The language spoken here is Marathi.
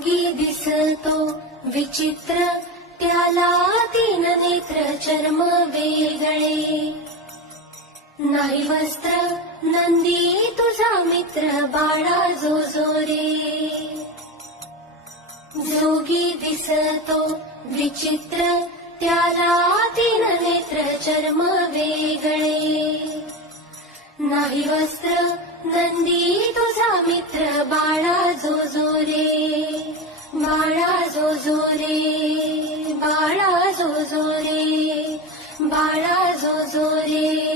जोगी दिसतो विचित्र, त्याला तीन नेत्र चर्म वेगळे. नाही वस्त्र नंदी तुझा मित्र, बाळा जो जो रे. जोगी दिसतो विचित्र, त्याला तीन नेत्र चर्म वेगळे. नाही वस्त्र नंदी तुझा मित्र, बाळा जो जो रे. बाळा जो जो रे, बाळा जो जो रे, बाळा जो जो रे.